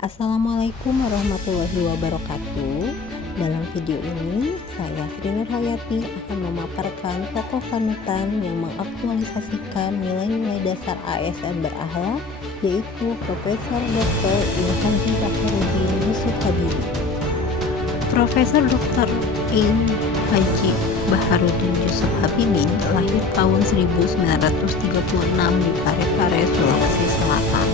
Assalamualaikum warahmatullahi wabarakatuh. Dalam video ini, saya Sri Nurhayati akan memaparkan tokoh panutan yang mengaktualisasikan nilai-nilai dasar ASN berakhlak, yaitu Profesor Dr. Ing Haji Baharudin Yusuf Habibie. Profesor Dr. Ing Haji Baharudin Yusuf Habibie lahir tahun 1936 di Parepare, Sulawesi Selatan.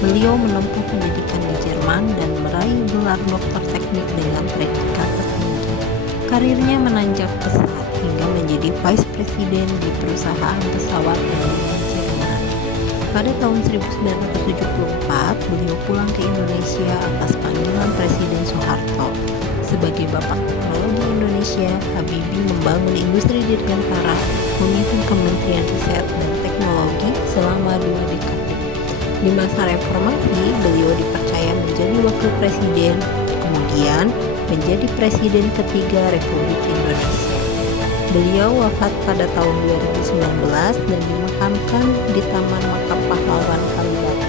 Beliau menempuh pendidikan di Jerman dan meraih gelar doktor teknik dengan predikat tertinggi. Karirnya menanjak pesat hingga menjadi vice president di perusahaan pesawat Boeing Jerman. Pada tahun 1974, beliau pulang ke Indonesia atas panggilan Presiden Soeharto. Sebagai Bapak Teknologi Indonesia, Habibie membangun industri dirgantara, memimpin Kementerian Riset dan Teknologi selama 2 dekade. Di masa reformasi, beliau dipercaya menjadi wakil presiden, kemudian menjadi presiden ketiga Republik Indonesia. Beliau wafat pada tahun 2019 dan dimakamkan di Taman Makam Pahlawan Kalibata.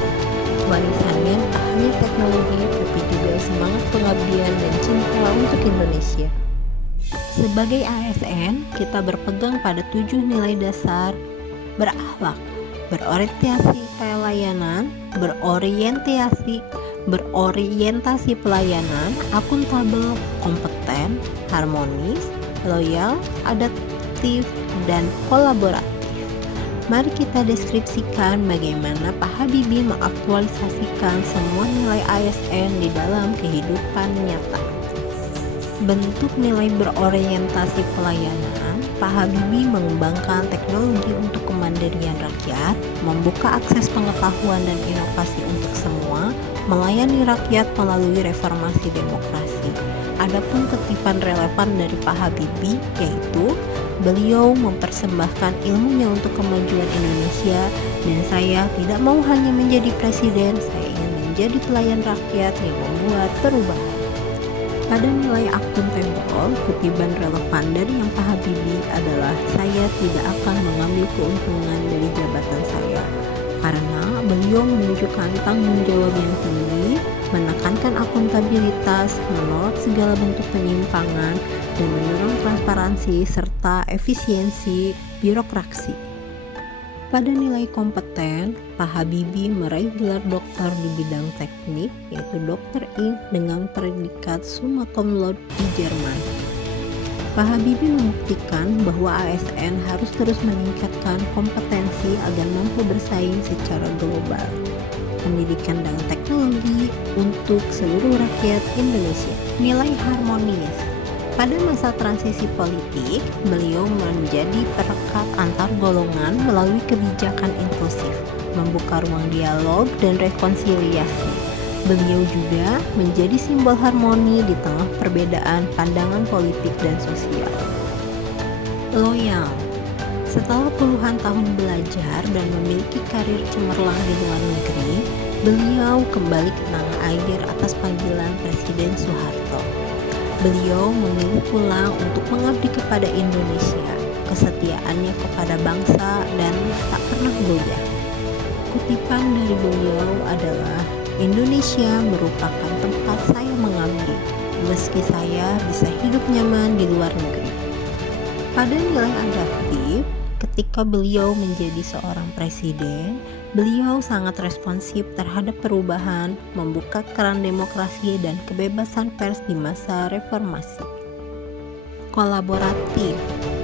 Warisannya tak hanya teknologi, tapi juga semangat pengabdian dan cinta untuk Indonesia. Sebagai ASN, kita berpegang pada 7 nilai dasar berakhlak, berorientasi pelayanan, akuntabel, kompeten, harmonis, loyal, adaptif, dan kolaboratif. Mari kita deskripsikan bagaimana Pak Habibie mengaktualisasikan semua nilai ASN di dalam kehidupan nyata. Bentuk nilai berorientasi pelayanan, Pak Habibie mengembangkan teknologi untuk kemandirian rakyat, membuka akses pengetahuan dan inovasi untuk semua, melayani rakyat melalui reformasi demokrasi. Adapun kutipan relevan dari Pak Habibie, yaitu beliau mempersembahkan ilmunya untuk kemajuan Indonesia, dan saya tidak mau hanya menjadi presiden, saya ingin menjadi pelayan rakyat yang membuat perubahan. Pada nilai akuntabel, kutipan relevan dari yang Pak Habibie adalah saya tidak akan mengambil keuntungan dari jabatan saya, karena beliau menunjukkan tanggung jawab yang tinggi, menekankan akuntabilitas, menolak segala bentuk penyimpangan, dan mendorong transparansi serta efisiensi birokrasi. Pada nilai kompeten, Pak Habibie meraih gelar doktor di bidang teknik, yaitu Dr. Ing dengan predikat summa cum laude di Jerman. Pak Habibie membuktikan bahwa ASN harus terus meningkatkan kompetensi agar mampu bersaing secara global. Pendidikan dan teknologi untuk seluruh rakyat Indonesia. Nilai harmonis. Pada masa transisi politik, beliau menjadi perekat antar golongan melalui kebijakan inklusif, membuka ruang dialog dan rekonsiliasi. Beliau juga menjadi simbol harmoni di tengah perbedaan pandangan politik dan sosial. Loyal. Setelah puluhan tahun belajar dan memiliki karir cemerlang di luar negeri, beliau kembali ke tanah air atas panggilan Presiden Soeharto. Beliau memilih pulang untuk mengabdi kepada Indonesia, kesetiaannya kepada bangsa, dan tak pernah goyah. Kutipan dari beliau adalah, Indonesia merupakan tempat saya mengabdi, meski saya bisa hidup nyaman di luar negeri. Pada nilai adaptif, ketika beliau menjadi seorang presiden, beliau sangat responsif terhadap perubahan, membuka keran demokrasi dan kebebasan pers di masa reformasi. Kolaboratif.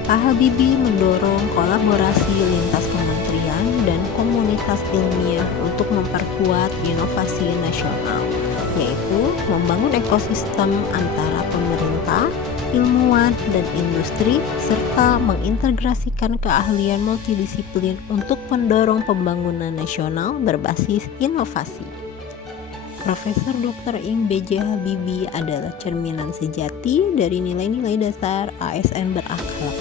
Pak Habibie mendorong kolaborasi lintas kementerian dan komunitas ilmiah untuk memperkuat inovasi nasional, yaitu membangun ekosistem antara pemerintah, ilmuwan, dan industri, serta mengintegrasikan keahlian multidisiplin untuk mendorong pembangunan nasional berbasis inovasi. Profesor Dr. Ing B.J. Habibie adalah cerminan sejati dari nilai-nilai dasar ASN berakhlak.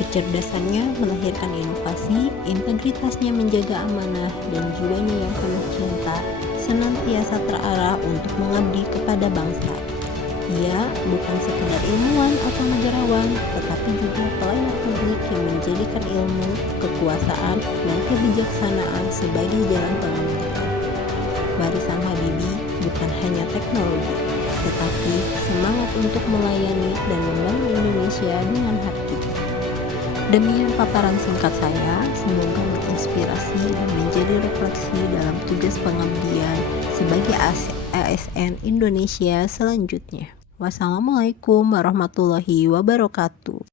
Kecerdasannya melahirkan inovasi, integritasnya menjaga amanah, dan jiwanya yang penuh cinta senantiasa terarah untuk mengabdi kepada bangsa. Ia bukan sekedar ilmuwan atau negarawan, tetapi juga pelayan publik yang menjadikan ilmu, kekuasaan, dan kebijaksanaan sebagai jalan pengamankan. Warisan Habibie bukan hanya teknologi, tetapi semangat untuk melayani dan membangun Indonesia dengan hati. Demikian paparan singkat saya, semoga menginspirasi dan menjadi refleksi dalam tugas pengabdian sebagai ASN Indonesia selanjutnya. Wassalamualaikum warahmatullahi wabarakatuh.